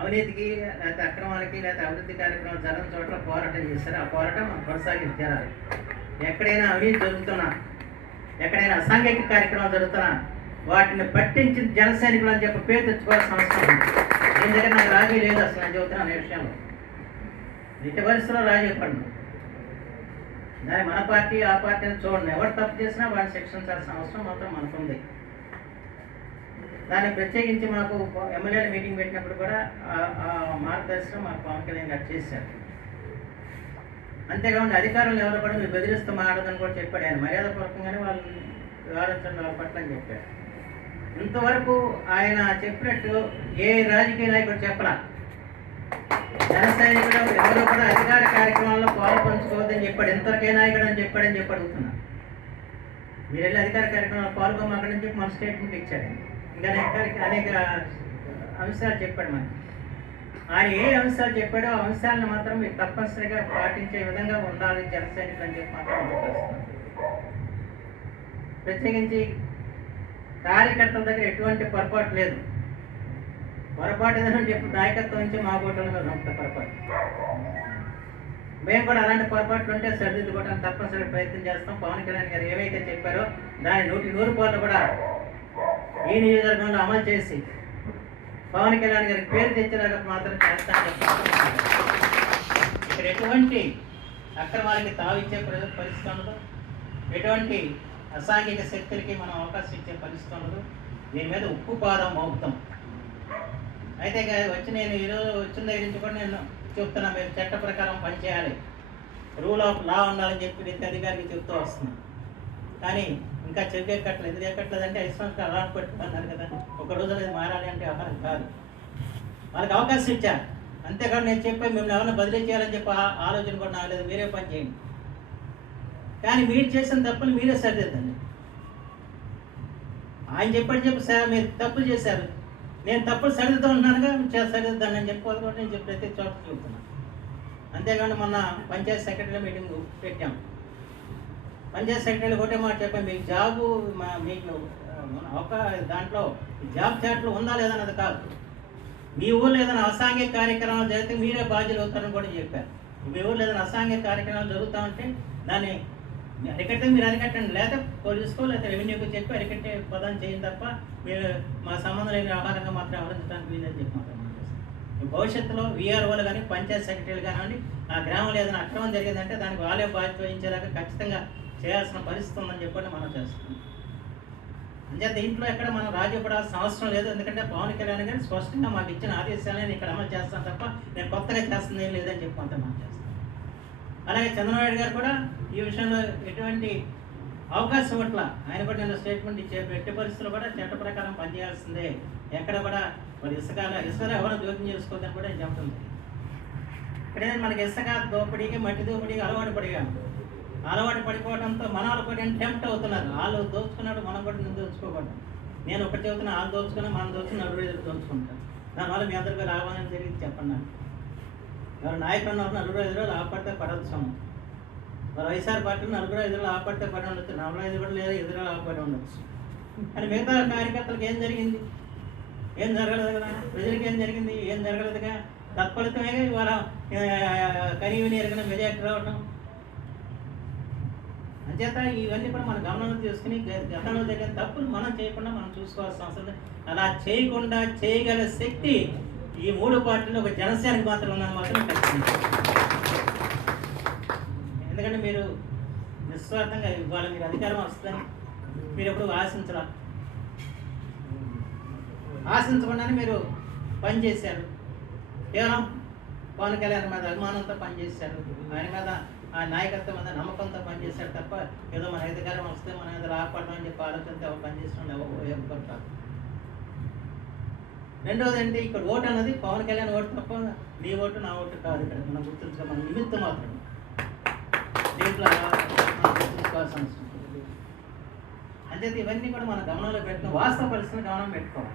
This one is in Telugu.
అవినీతికి లేకపోతే అక్రమాలకి లేకపోతే అభివృద్ధి కార్యక్రమాలు జరగని చోట్ల పోరాటం చేస్తారు. ఆ పోరాటం మనం కొనసాగించి తీరాలి. ఎక్కడైనా అవినీతి జరుగుతున్నా, ఎక్కడైనా అసాంఘిక కార్యక్రమాలు జరుగుతున్నా వాటిని పట్టించిన జన సైనికులు అని చెప్పి పేరు తెచ్చుకోవాల్సిన అవసరం ఉంది. దీని దగ్గర నాకు రాజీ లేదు అసలు. నేను చెబుతున్నాను ఈ విషయంలో. ఇటు పరిస్థితుల్లో రాజీ పడను. దాని మన పార్టీ ఆ పార్టీ అని చూడండి. ఎవరు తప్పు చేసినా వాడిని శిక్షించాల్సిన అవసరం మాత్రం మనకుంది. దాన్ని ప్రత్యేకించి మాకు ఎమ్మెల్యేల మీటింగ్ పెట్టినప్పుడు కూడా ఆ మార్గదర్శనం మాకు పవన్ కళ్యాణ్ గారు చేశారు. అంతేకాకుండా అధికారులను ఎవరు కూడా మీరు బెదిరిస్తూ మాట్లాడదని కూడా చెప్పాడు ఆయన. మర్యాదపూర్వకంగానే వాళ్ళని వ్యవహరించండి వాళ్ళ పట్ల అని చెప్పారు. ఇంతవరకు ఆయన చెప్పినట్టు ఏ రాజకీయ నాయకుడు చెప్పలా. జన సైనికులు ఎవరు కూడా అధికార కార్యక్రమాల్లో పాలు పంచుకోవద్దని చెప్పాడు. ఎంతవరకు ఏ నాయకుడు అని చెప్పాడని చెప్పి అడుగుతున్నా. మీరు వెళ్ళి అధికార కార్యక్రమాల్లో పాల్గొమాకని చెప్పి మన స్టేట్మెంట్ ఇచ్చాడు. ఇంకా అనేక అంశాలు చెప్పాడు మనకి. ఆయన ఏ అంశాలు చెప్పాడో ఆ అంశాలను మాత్రం మీరు తప్పనిసరిగా పాటించే విధంగా ఉండాలి జన సైనికులు అని చెప్పి మాత్రం తెలియజేస్తున్నాను. ప్రత్యేకించి కార్యకర్తల దగ్గర ఎటువంటి పొరపాటు లేదు. పొరపాటు ఏదైనా చెప్పి నాయకత్వం నుంచి మా ఓట్ల మీద నమ్ముతా పొరపాటు. మేము కూడా అలాంటి పొరపాట్లు ఉంటే సరిదిద్దుకోవడానికి తప్పనిసరిగా ప్రయత్నం చేస్తాం. పవన్ కళ్యాణ్ గారు ఏవైతే చెప్పారో దాని 100% కూడా ఈ నియోజకవర్గంలో అమలు చేసి పవన్ కళ్యాణ్ గారికి పేరు తెచ్చేలాగా మాత్రం చేస్తానని చెప్పారు. ఇక్కడ ఎటువంటి అక్రమాలకి తావిచ్చే పరిస్థితి ఉండదు, ఎటువంటి అసాంఘిక శక్తులకి మనం అవకాశం ఇచ్చే పరిస్థితి ఉండదు. దీని మీద ఉక్కు పాదం మోపుతాం. అయితే నేను ఈరోజు వచ్చిన దగ్గర నుంచి కూడా నేను చెప్తున్నా, మీరు చట్ట ప్రకారం పనిచేయాలి, రూల్ ఆఫ్ లా ఉండాలని చెప్పి నిత్య అధికారికి చెప్తూ వస్తున్నాం. కానీ ఇంకా చెవి ఎక్కట్లేదు. ఇది ఎక్కట్లేదు అంటే 5 సంవత్సరాలు అలవాటు పెట్టుకున్నారు కదా. ఒక రోజు అనేది మారాలి అంటే అవకాశం కాదు. వాళ్ళకి అవకాశం ఇచ్చారు. అంతేకాదు నేను చెప్పి మిమ్మల్ని ఎవరైనా బదిలీ చేయాలని చెప్పి ఆలోచన కూడా నాకు లేదు. మీరే పని చేయండి. కానీ మీరు చేసిన తప్పులు మీరే సరిదిద్దండి. ఆయన చెప్పి సార్ మీరు తప్పులు చేశారు, నేను తప్పులు సరిదిద్దా ఉంటున్నానుగా సరిదిద్దాను అని చెప్పి నేను చెప్పి ప్రతి చోట చెబుతున్నాను. అంతేకాని మొన్న పంచాయతీ సెక్రటరీ మీటింగ్ పెట్టాం. పంచాయతీ సెక్రటరీలు ఒకటే మాట చెప్పాను, మీకు జాబు మీకు ఒక దాంట్లో జాబ్ చాట్లు ఉందా లేదన్నది కాదు, మీ ఊళ్ళో ఏదైనా అసాంఘిక కార్యక్రమాలు జరిగితే మీరే బాధ్యులు అవుతారని కూడా చెప్పారు. మీ ఊళ్ళో ఏదైనా అసాంఘిక కార్యక్రమాలు జరుగుతూ ఉంటే దాన్ని అరికట్టే మీరు అరికట్టండి, లేదా పోలీసుకో లేదా రెవెన్యూకి చెప్పి అరికట్టే పదం చేయండి తప్ప మీరు మా సంబంధం లేని వ్యవహారంగా మాత్రం వ్యవహరించడానికి వీలని చెప్పి మాత్రం భవిష్యత్తులో వీఆర్ఓలు కానీ పంచాయతీ సెక్రటరీలు కానివ్వండి, ఆ గ్రామంలో ఏదైనా అక్రమం జరిగిందంటే దానికి వాళ్ళే బాధ్యత వహించేలాగా ఖచ్చితంగా చేయాల్సిన పరిస్థితి ఉందని చెప్పి మనం చేస్తున్నాం. అంచేత ఇంట్లో ఎక్కడ మనం రాజీ పడాల్సిన అవసరం లేదు. ఎందుకంటే పవన్ కళ్యాణ్ గారు స్పష్టంగా మాకు ఇచ్చిన ఆదేశాలను నేను ఇక్కడ అమలు చేస్తాను తప్ప నేను కొత్తగా చేస్తుంది ఏం లేదని చెప్పి అంతా మనం చేస్తాం. అలాగే చంద్రబాబు గారు కూడా ఈ విషయంలో ఎటువంటి అవకాశం ఇవ్వట్ల. ఆయన కూడా నేను స్టేట్మెంట్ ఇచ్చే ఎట్టి పరిస్థితులు కూడా చట్ట ప్రకారం పనిచేయాల్సిందే, ఎక్కడ కూడా మరి ఇసుకలో ఎవరు జోక్యం చేసుకోవద్దని కూడా నేను చెప్తుంది. ఇక్కడే మనకి ఇసుక దోపిడీకి మట్టి దోపిడీకి అలవాటు పడిపోవడంతో మన వాళ్ళు కూడా టెంప్ట్ అవుతున్నారు. వాళ్ళు దోచుకున్నాడు, మనం కూడా నేను దోచుకోకూడదు. నేను ఒకటి చెబుతున్నా, వాళ్ళు దోచుకున్నా మనం దోచుకుని 40 దోచుకుంటాను. దానివల్ల మీ అందరికీ లాభం జరిగింది చెప్పండి. ఎవరు నాయకులు ఉన్నారు 45 రోజులు ఆపడితే పడవచ్చు. మరి వైఎస్ఆర్ పార్టీలో 45 రోజులు ఆపడితే పడి ఉండొచ్చు, 45 కూడా లేదా 5 రోజులు ఆపడి ఉండొచ్చు. కానీ మిగతా కార్యకర్తలకు ఏం జరిగింది? ఏం జరగలేదు కదా. ప్రజలకి ఏం జరిగింది? ఏం జరగలేదుగా. తత్ఫలితమే ఇవాళ కనీవిని ఎరగిన మెజార్టీ రావటం. అంచేత ఇవన్నీ కూడా మన గమనంలో తీసుకుని గతంలో జరిగిన తప్పులు మనం చేయకుండా మనం చూసుకోవాల్సిన అవసరం ఉంది. అలా చేయకుండా చేయగల శక్తి ఈ 3 పార్టీలు ఒక జనసేనకి మాత్రం ఉన్నది మాత్రం ఖచ్చితంగా. ఎందుకంటే మీరు నిస్వార్థంగా ఇవాళ మీరు అధికారం వస్తుందని మీరు ఎప్పుడు ఆశించకుండానే మీరు పనిచేశారు. కేవలం పవన్ కళ్యాణ్ మీద అభిమానంతో పనిచేశారు, ఆయన మీద ఆ నాయకత్వం మీద నమ్మకంతో పనిచేశారు తప్ప ఏదో మన అధికారం వస్తే మన ఏదో రాపడడం అని చెప్పి ఆలోచనతో ఎవరు పనిచేసిన ఎవరు కాదు. రెండోది ఏంటి, ఇక్కడ ఓటు అన్నది పవన్ కళ్యాణ్ ఓటు తప్ప నీ ఓటు నా ఓటు కాదు. ఇక్కడ మనం గుర్తుంచుకో, మన నిమిత్తం మాత్రం దీంట్లో గుర్తుంచుకోవాల్సిన అవసరం. అంతే ఇవన్నీ కూడా మన గమనంలో పెట్టుకుని వాస్తవ పరిస్థితిని గమనం పెట్టుకోవాలి.